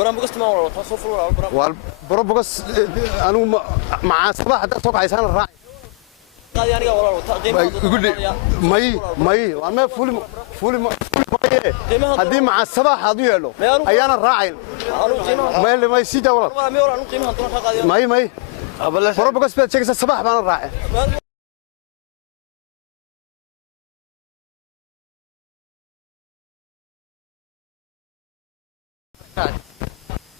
برامبوغس ما ولا تصوف ولا برامبوغس أنا مع صباح ده سوق عايزان الراعي يعني ولا يقول لي ماي وأنا فولي هدي مع الصباح هذا يلو أيانا الراعي ما اللي ما يسيده ولا ماي برامبوغس بتشيك الصباح بنا الراعي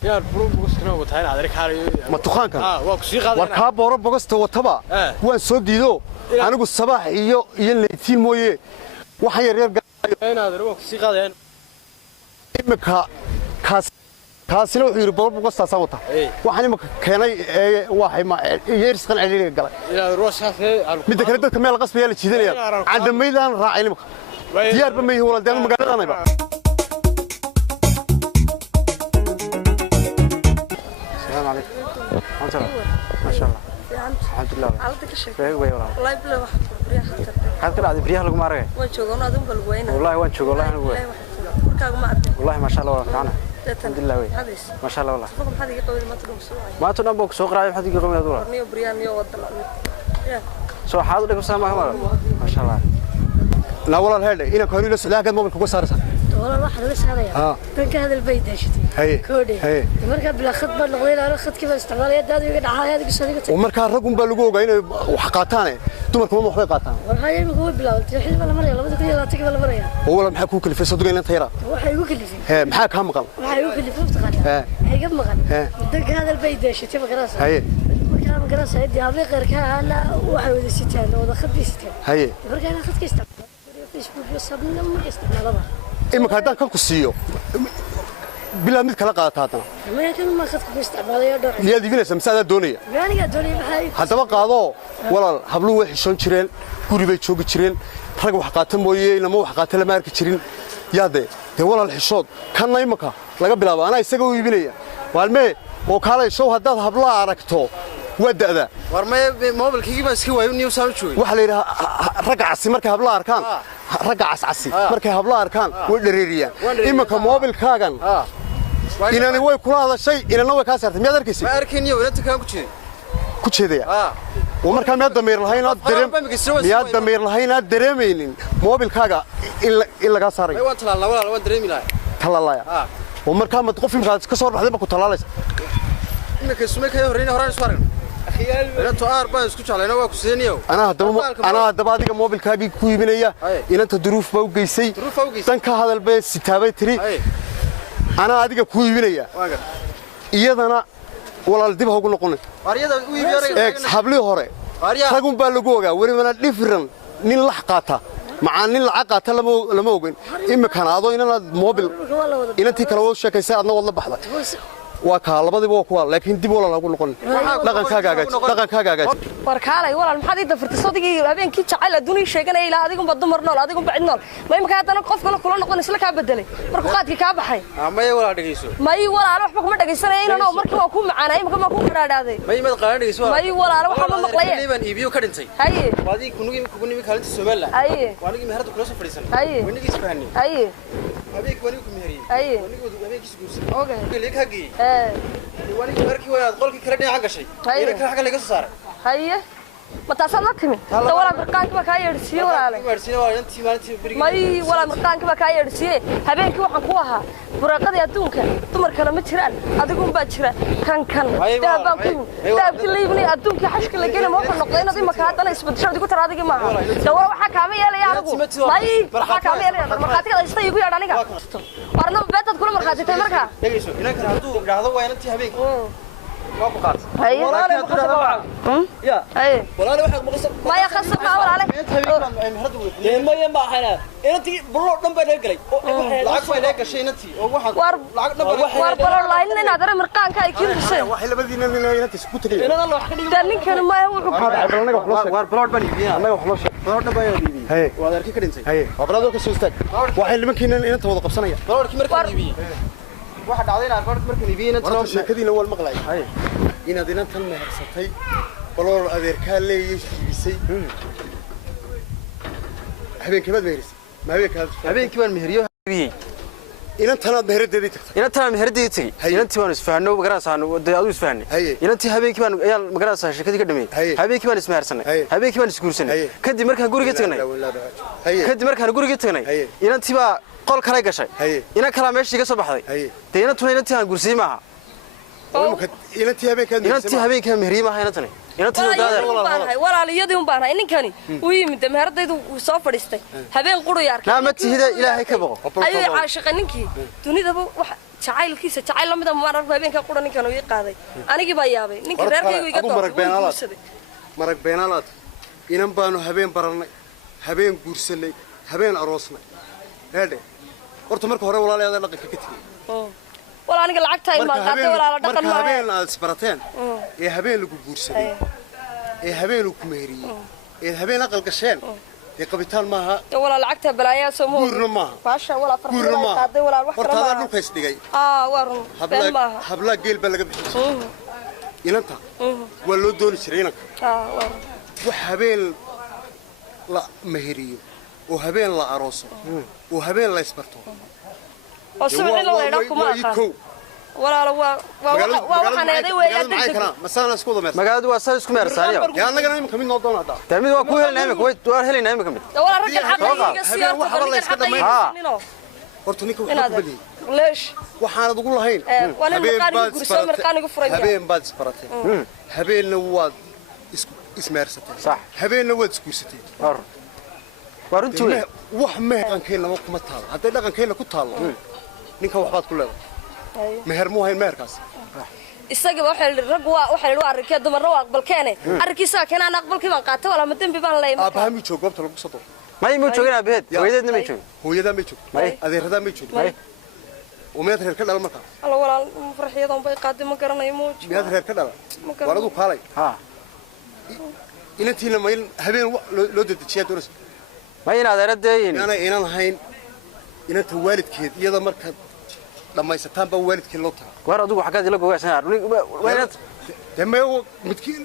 يا برامبوغس كنا وتعين على ذلك حالي ما تخانك وكسي قادر warkaa برامبوغس وتبا waan soo diido anigu sabax iyo leeytiin mooyee waxa yar yar inaad wكسي qaadeen imika kaasina wuxuu yiri برامبوغس taasaan wata waxaan imika keenay waxay ma yeersqan celiga galay inaad rooskaas mid kale dadka meel qasbaya la jiidanaya cadamaydaan raacay imika diyaar ba meeyay walaal deegan magaaladana السلام عليكم. ما شاء الله. الحمد لله. عودك الشيء. والله بلا واحد بريها خاطر. حد كده عاد بريها لكم مرة. وين شغلنا أدم بالوين. والله وين شغل والله أنا وين. والله ما شاء الله والله معنا. الحمد لله وين. ما شاء الله والله. سبقهم حد يقول ما تروح سوق. ما تنبوك سوق رايح حد يقول ما تروح. نيو بريان نيو وضل. سو حاضر لكم سلام ما شاء الله. لا والله هذا إنا كهري لسه لا قد موبل كوكو صار. والله واحد بس هذا تنك هذا البيت هشتي كودي مركب بلا خطبه لغوين على خد كيف استعمال يد هذا يقعد هذا قصدي ومركا رقم بلغوغا inay wax qaataan dumarku ma waxay qaataan waxay ugu bilaawtay xilba la maray labada kaliya la tagay la maray wala maxay ku kalifay saddex inta yara waxay ugu kalifay maxaa ka maqan waxay ugu kalifay taqaan ay gab maqan dadka hada البيت هشتي ma garanaysa marka ma garanaysa hadii habay qeyrka ana waxay wada sitaan wada khadistaan marka ana khadkista Facebook sabna ma isticmaalaba imika haddaan kan ku siiyo bilaa mid kala qaadataa haddana ma khadka ku isticmaalayo dhowr miyaad iibinaysaa mise adaa doonaya aniga doonaya maxay haddaba qaado walaal habluhu way xishoon jireen guri bay joogi jireen rag wax qaata mooyee inama wax qaata lama arki jirin yaade dee walaal xishood kanna imika laga bilaabo anaa isaga u iibinaya waalmee oo kaalay show haddaad hablaha aragto waa da'da war mobilkii baa iska waayo niyo saan joogay waxa la yiraahdaa rag casi markay hablaha arkaan rag casi markay hablaha arkaan way dhareeriyaan imika mobilkaagan inani way kula hadashay inana way ka saartay miyaad arkaysid ma arkayniyo inta kaan ku jeedaya oo markaa miyaad dameer lahayn aad dareemaynin mobilkaaga in laga saaray waan talaalaa waan dareemi lahaa talaalaya oo markaa mad qof imkaad ka soo dhaxday ma ku talaalaysa imika sumay ka horreeyay horaan isku aragn inta aarbaa isku jeclayna waa ku seeniyo ana hadaba adiga mobilkaagii ku iibinaya inanta duruuf baa u geysay dan ka hadal bay sitaabay tiri ana adiga ku iibinaya iyadana walaal dib ugu noqon ariyada u iibiyay habli hore ragun baa lagu ogaa wariwana different nin la qaata macaan nin lacag qaata lama ogeyn imika aado inana mobil inantii kala wada sheekaysay adna wada baxday waa ka labadiiba waa kuwa laakiin dib wala lagu noqon dhaqankaaga warkaalay walaal maxaad ii dafirtay sodigii habeenkii jacayl adduunii sheeganay ilaa adigu ba dumar nool adigu ba cid nool ma imka hadana qof kale kula noqon isla ka bedelay markuu qaadkii ka baxay may walaal dhageyso may walaal waxba kuma dhageysanayno markii waa ku macaanay imka ma ku qaraadaaday may qaraad dhageyso may walaal waxa ma maqlay liiban iibiyo ka dhintay haye waadi kunugi kaalinta Soomaaliland haye waanigi meherada kula soo fadhiisan wanigi isfahanay haye habeenkii wanigu ku meheriyay haye wanigu habeenkii guursan okay leekagi wanigu markii waa qolkii kala dhinaca gashay ina kala xaga laga soo saaray haye ma taasad la timi walaal marqaanka ba ka yeedhsiyo walaal may walaal marqaanka ba ka yeedhsiyo habeenkii waxaan ku ahaa buraaqada adduunka dumar kale ma jiraan adigu baa jira kan daabki leeyibni adduunka xashka la gelay ma noqday inad imaka hadana isbadasho adigu taraadigi ma aha dawaa waxa kaama yeelaya anigu may waxa kaama yeelaya marqaatiga istay igu yeedh aniga warna beetad kula marqaatay marka dhageyso ina kala haduu dhacdo waa inantii habeenkii أيه يا أيه ولا واحد مقصر ما يخسر ما ولا عليه ما ينبع حنا أنتي بلور دم بينقلي العقب بينقل شيء نتي واحد بلور لا إننا نادر مرقان كاي كيف شيء واحد لبدينا إننا تسكتري إننا الله حكي دارين كانوا ما هو بلور بني فيها أنا وخلاص بلور دم بينقلي هاي وهذا كي كرنسي هاي وبرادو كسوستك واحد اللي ممكن إننا توضق بصنية بلور كي مرقان واحد عادينا بلور مرقان يبين ترى شكدي أول مقلع هاي إن دينا تنا هرستي بلور أذكر لي يشتي حبين كمان مهرس ما هبين كمان مهريو inantan meheradii tagtay inantan meheradii tagay inantii waan isfahanno magaraasaan wada adu isfahanay inantii habeenkii baan ayaan magaraasaan shirkadii ka dhameeyay habeenkii baan ismehersanay habeenkii baan isguursanay kadib markaan guriga tagnay inantii baa qol kale gashay inan kala meeshii ka soo baxday inantii aan guursiin maaha inantii habeenkaa mehriye maaha inantan walaaliyadii un baan ahay ninkani uu yimid meheradaydu uu soo fadhiistay habeen quru yaarkay ma tihida ilaahay ka boqo ayuu caashiqay ninkii dunidaba wax jacaylkiisa jacayl la mid ah ma arko habeenka qura ninkan uu ii qaaday anigii baa yaabay ninkii reerkaygu iga doortay marag beenaalaad inan baanu habeen baranay habeen guursanay habeen aroosnay heedhe horta marka hore walaalayaada dhaqanka ka tegay wala aniga lacagta ay ma qaatay walaala dhaqan ma habeen aad isbarateen ee habeen lagu guursaday ee habeen uu ku meheriyay ee habeen aqal gasheen ee qabitaan maaha wala lacagta balaayaa soo moo guurna maaha baasha wala farxad qaaday wala wax kale horta dhulka isdhigay warun been maaha habla geel baa laga bixiyay inanta waa loo dooni jiray inanka warun wax habeen la meheriyo oo habeen la arooso oo habeen la isbarto وسمعي الله يراكم أخا ولا waxaan eeday weeyaan degdeg masana isku dhameeyay magaaladu waa soo isku meersaaniyo yaa naga imka mid noo doonada tamid waa ku helnaa imka waa helinaa imka mid wala rajal xaqayga siyaarta horta ninka wuxuu badiyay leesh waxaan ugu lahayn habeen baad isbaratay habeenna waad ismeersatay sax habeenna waad iskuursatay waruntu wax meherkankeenna kuma taalo haday dhaqankeena ku taalo ninka waxbaad ku leedahay meher muu hayn meherkaas isaga waxa la arkay dumarna waa aqbalkeene arkiisa keenan aqbalkii baan qaatay wala ma dambi baan leeyahay aabaha mi joog goobta lagu soo dooray may mu joogina abeed hooyadeedna may joog hooyada may joog adeerada may joog ومياد reer ka dhalay marka alla walaal farxiyadan bay qaaday ma garanayo ma joog miyaad reer ka dhalay waladu kaalay inantiina ma habeen loo dedejiyaa doras ma ina adeeradeeyeen inaan hayn inanta waalidkeed iyada marka dhamaysataan ba waalidkeed loo tago war adigu xaqaad ila go'aysan waalid damay midkiin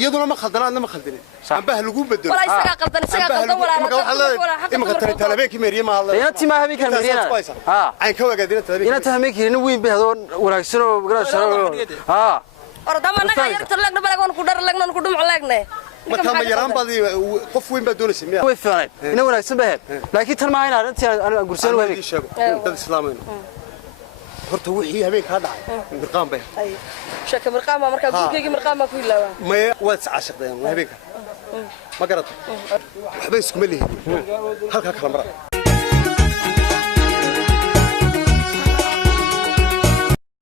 iyaduna ma khaldanaadna ma khaldinin amba lagu bedelo wala isaga qaldan walaal imka tani talabeenki meeriye ma hadlay inantii ma habeenka meeriyana aan ka wagaadina talabeenki inantii habeenkii weyn bahdo wanaagsan oo garasharo ordama naga yarta lagna balagoon ku dhar lagna ku dhumc lagne marka ma yaraan baad qof weyn baad doonaysaa miya way fiican ina wanaagsan baad laakiin tan ma ayna arintii aan gurseen waa dad islaameen horta wixii habeen ka dhacay mirqaan bay shaka mirqaan marka gurigeyga mirqaan ma ku ilaawaa ma waad caashaqdeen habeenka ma garato waxba isku ma leeyahay halka kala mara